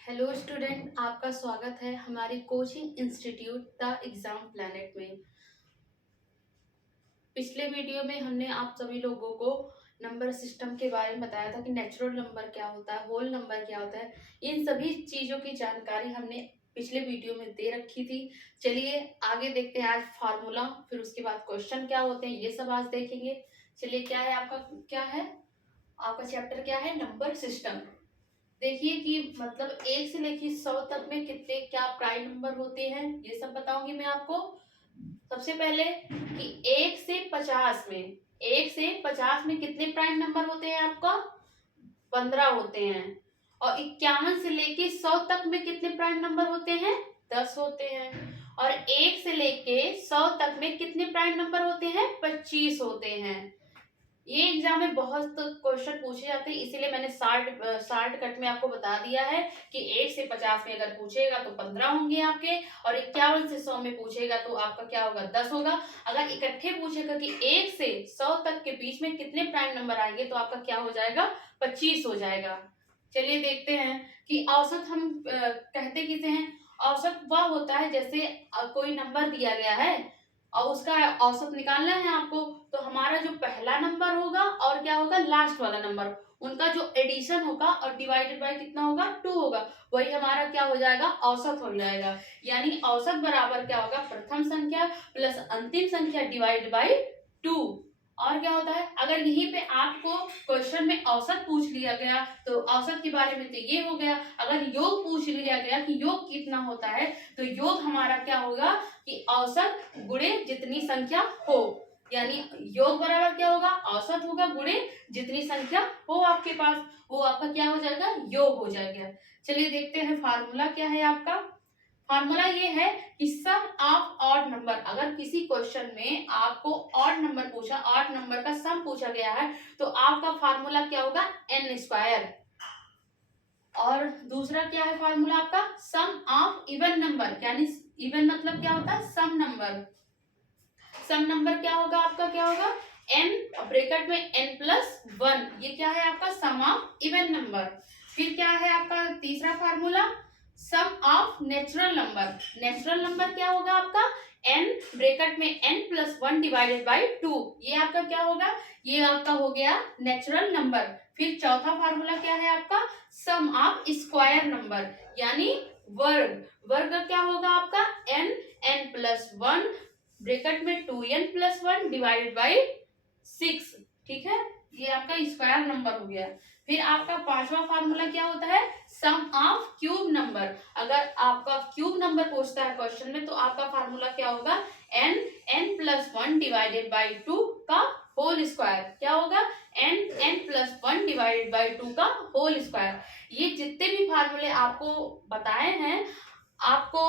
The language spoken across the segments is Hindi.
हेलो स्टूडेंट, आपका स्वागत है हमारे coaching institute the exam planet में। पिछले वीडियो में हमने आप सभी लोगों को नंबर सिस्टम के बारे में बताया था कि नेचुरल नंबर क्या होता है, होल नंबर क्या होता है। इन सभी चीज़ों की जानकारी हमने पिछले वीडियो में दे रखी थी। चलिए आगे देखते हैं आज फार्मूला, फिर उसके बाद क्वेश्चन क्या होते हैं ये सब आज देखेंगे। चलिए आपका चैप्टर क्या है, नंबर सिस्टम। देखिए कि मतलब 1 से लेके 100 तक में कितने क्या प्राइम नंबर होते हैं ये सब बताऊंगी मैं आपको। सबसे पहले कि 1 से 50 में कितने प्राइम नंबर होते हैं आपका, 15 होते हैं। और 51 से लेके 100 तक में कितने प्राइम नंबर होते हैं, 10 होते हैं। और 1 से लेके 100 तक में कितने प्राइम नंबर होते हैं, 25 होते हैं। ये एग्जाम में बहुत क्वेश्चन पूछे जाते हैं, इसीलिए मैंने शार्ट कट में आपको बता दिया है कि 1 से 50 में अगर पूछेगा तो 15 होंगे आपके, और 51 से 100 में पूछेगा तो आपका क्या होगा, 10 होगा। अगर इकट्ठे पूछेगा कि 1 से 100 तक के बीच में कितने प्राइम नंबर आएंगे तो आपका क्या हो जाएगा, 25 हो जाएगा। चलिए देखते हैं कि औसत हम कहते किसे हैं। औसत वह होता है जैसे कोई नंबर दिया गया है और उसका औसत निकालना है आपको, तो हमारा जो पहला नंबर होगा और क्या होगा, लास्ट वाला नंबर, उनका जो एडिशन होगा और डिवाइडेड बाय कितना होगा, 2 होगा, वही हमारा क्या हो जाएगा, औसत हो जाएगा। यानी औसत बराबर क्या होगा, प्रथम संख्या प्लस अंतिम संख्या डिवाइड बाय 2। और क्या होता है, अगर यहीं पे आपको क्वेश्चन में औसत पूछ लिया गया तो औसत के बारे में तो ये हो गया। अगर योग पूछ लिया गया कि योग कितना होता है तो योग हमारा क्या होगा कि औसत गुणे जितनी संख्या हो। यानी योग बराबर क्या होगा, औसत होगा गुणे जितनी संख्या हो आपके पास, वो आपका क्या हो जाएगा, योग हो जाएगा। चलिए देखते हैं फार्मूला क्या है आपका। फार्मूला ये है कि सम ऑफ ऑड नंबर, अगर किसी क्वेश्चन में आपको ऑड नंबर पूछा, ऑड नंबर का सम पूछा गया है तो आपका फार्मूला क्या होगा, एन स्क्वायर। और दूसरा क्या है फार्मूला आपका, सम ऑफ इवन नंबर, यानी इवन मतलब क्या होता है, सम नंबर। सम नंबर क्या होगा आपका, क्या होगा, n ब्रैकेट में n प्लस 1, ये क्या है आपका सम ऑफ इवन नंबर। फिर क्या है आपका तीसरा formula, sum of natural number. Natural number क्या होगा आपका, n ब्रैकेट में n प्लस 1 डिवाइडेड बाय 2, ये आपका क्या होगा, ये आपका हो गया नेचुरल नंबर। फिर चौथा फार्मूला क्या है आपका, सम ऑफ स्क्वायर नंबर, यानी वर्ग। वर्ग क्या होगा आपका, n प्लस 1 ब्रैकेट में 2n प्लस 1 डिवाइडेड बाई 6। ठीक है, ये आपका स्क्वायर नंबर हो गया। फिर आपका पांचवा फार्मूला क्या होता है, सम ऑफ क्यूब नंबर। अगर आपका क्यूब नंबर पूछता है क्वेश्चन में तो आपका फार्मूला क्या होगा, n प्लस 1 डिवाइडेड बाई 2 का होल स्क्वायर, क्या होगा, n प्लस 1 डिवाइडेड बाई 2 का होल स्क्वायर। ये जितने भी फार्मूले आपको बताए हैं, आपको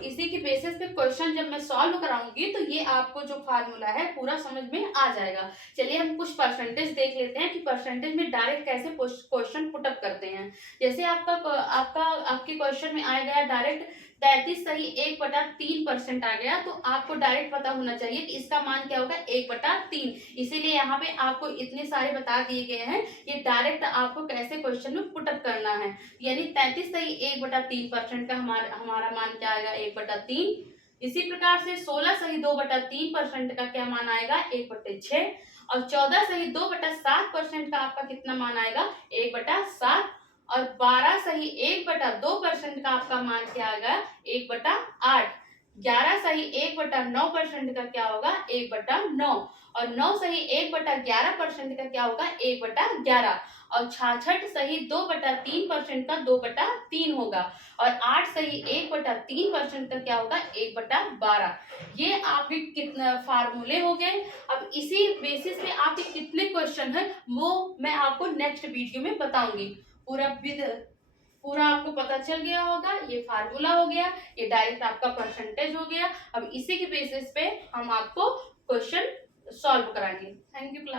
इसी के बेसिस पे क्वेश्चन जब मैं सॉल्व कराऊंगी तो ये आपको जो फार्मूला है पूरा समझ में आ जाएगा। चलिए हम कुछ परसेंटेज देख लेते हैं कि परसेंटेज में डायरेक्ट कैसे क्वेश्चन पुटअप करते हैं। जैसे आपके क्वेश्चन में आ गया डायरेक्ट 33 सही 1/3% आ गया, तो आपको डायरेक्ट पता होना चाहिए कि इसका मान क्या होगा, 1/3। इसीलिए यहाँ पे आपको इतने सारे बता दिए गए हैं, ये डायरेक्ट आपको कैसे क्वेश्चन में पुटअप करना है। यानी 33 सही 1/3% का हमारा मान क्या आएगा, 1/3। इसी प्रकार से 16 सही 2/3% का क्या मान आएगा, 1/6। और 14 सही 2/7% का आपका कितना मान आएगा, 1/7। और 12 सही 1/2% का आपका मान क्या आएगा, 1/8। 11 सही 1/9% का क्या होगा, 1/9। और 9 सही 1/11% का क्या होगा, 1/11। और 66 सही 2/3% का 2/3 होगा। और 8 सही 1/3% का क्या होगा, 1/12। ये आपके कितने फार्मूले हो गए। अब इसी बेसिस पे आपके कितने क्वेश्चन है वो मैं आपको नेक्स्ट वीडियो में बताऊंगी। पूरा आपको पता चल गया होगा, ये फार्मूला हो गया, ये डायरेक्ट आपका परसेंटेज हो गया। अब इसी के बेसिस पे हम आपको क्वेश्चन सॉल्व कराएंगे। Thank you class.